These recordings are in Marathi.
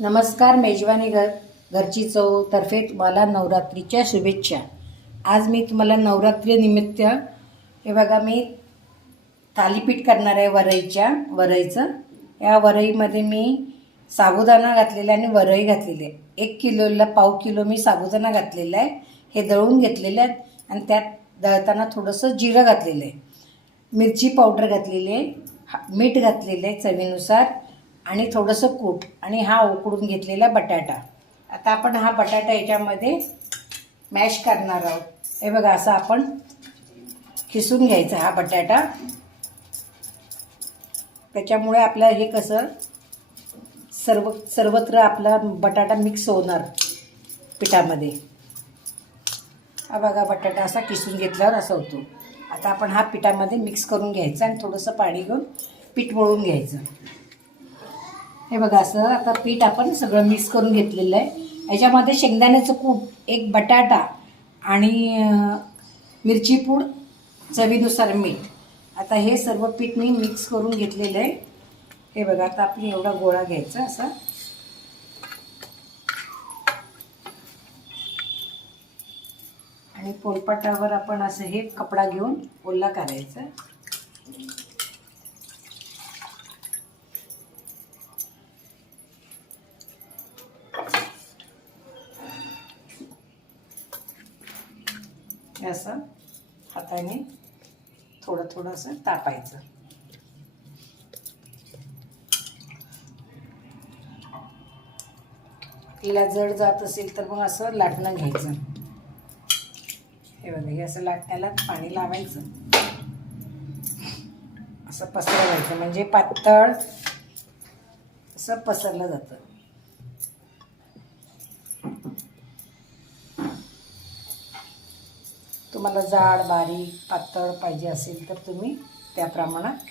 नमस्कार मेजवानी घर घरची चव तर्फे तुम्हाला नवरात्रीच्या शुभेच्छा. आज मी तुम्हाला नवरात्रीनिमित्त हे बघा मी थालीपीठ करणार आहे वरईच्या वरईचं. या वरईमध्ये मी साबुदाणा घातलेला आहे आणि वरई घातलेली आहे. एक किलोला पाव किलो मी साबुदाणा घातलेला आहे. हे दळून घेतलेले आहेत आणि त्यात दळताना थोडंसं जिरं घातलेलं आहे. मिरची पावडर घातलेली आहे. हा- मीठ घातलेलं आहे चवीनुसार. आणि थोडंसं कूट आणि हा उकडून घेतलेला बटाटा. आता आपण हा बटाटा याच्यामध्ये मॅश करणार आहोत. हे बघा असं आपण खिसून घ्यायचा हा बटाटा. त्याच्यामुळे आपलं हे कसं सर्व सर्वत्र आपला बटाटा मिक्स होणार पिठामध्ये. हा बघा बटाटा असा किसून घेतल्यावर असा होतो. आता आपण हा पिठामध्ये मिक्स करून घ्यायचा आणि थोडंसं पाणी घेऊन पीठ मळून घ्यायचं. हे बघा असं आता पीठ आपण सगळं मिक्स करून घेतलेलं आहे. याच्यामध्ये शेंगदाण्याचं कूट एक बटाटा आणि मिरची पूड चवीनुसार मीठ. आता हे सर्व पीठ मी मिक्स करून घेतलेलं आहे. हे बघा आता आपण एवढा गोळा घ्यायचा असा. आणि पोलपाटावर आपण असं हे कपडा घेऊन ओला करायचा. हे असं हाताने थोडं थोडं असं तापायचं. तिला जड जात असेल तर मग असं लाटणं घ्यायचं. हे बघा हे असं लाटण्याला पाणी लावायचं. असं पसरवायचं म्हणजे पातळ असं पसरलं जातं. तुम्हाला जाड बारीक पातळ पाहिजे असेल तर तुम्ही त्या प्रमाणात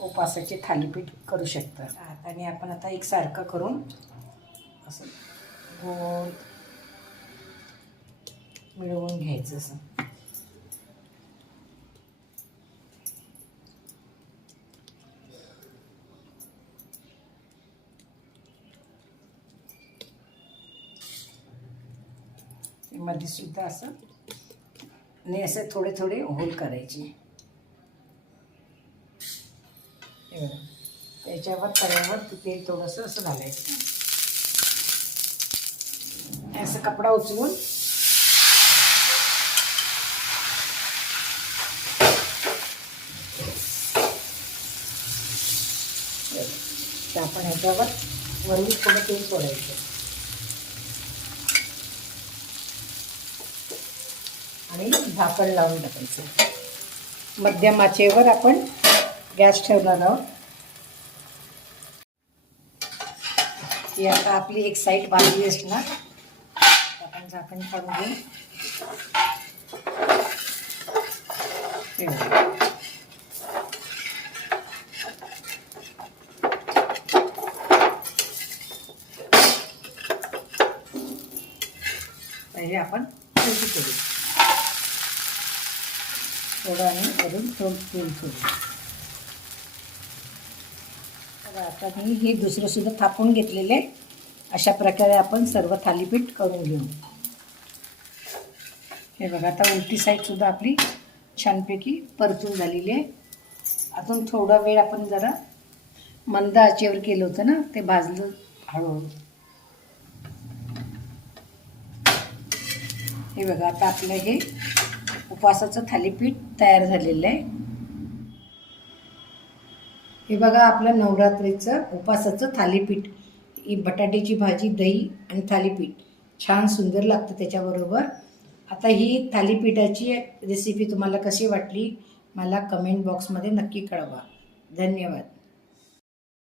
उपासाचे थालीपीठ करू शकता. आणि आपण आता एकसारखं करून असं गोल मिळवून घ्यायचं असं. मध्ये सुद्धा असं. आणि असे थोडे थोडे होल करायचे. त्याच्यावर तव्यावर ते तेल थोडंसं असं घालायचं. असं कपडा उचलून आपण ह्याच्यावर वरून थोडं तेल सोडायचं. आणि झाकण लावून टाकायचं. मध्यम आचेवर आपण गॅस ठेवणार आहोत. ती आता आपली एक साईड भाजली असणार. आपण झाकण काढून घेऊ. हे आपण करू. थोडं आणि अजून थोडं तेल सोडू. तर आता मी हे दुसरं सुद्धा थापून घेतलेले अशा प्रकारे आपण सर्व थालीपीठ करून घेऊ. हे बघा आता उलटी साईडसुद्धा आपली छानपैकी परतून झालेली आहे. अजून थोडा वेळ आपण जरा मंद आचेवर केलं होतं ना ते भाजलं हळूहळू. हे बघा आता आपलं हे उपवासाचं थालीपीठ तयार झालेलं आहे. हे बघा आपलं नवरात्रीचं उपासाचं थालीपीठ. ही बटाट्याची भाजी दही आणि थालीपीठ. छान सुंदर लागतं त्याच्याबरोबर. आता ही थालीपीठाची रेसिपी तुम्हाला कशी वाटली मला कमेंट बॉक्समध्ये नक्की कळवा. धन्यवाद.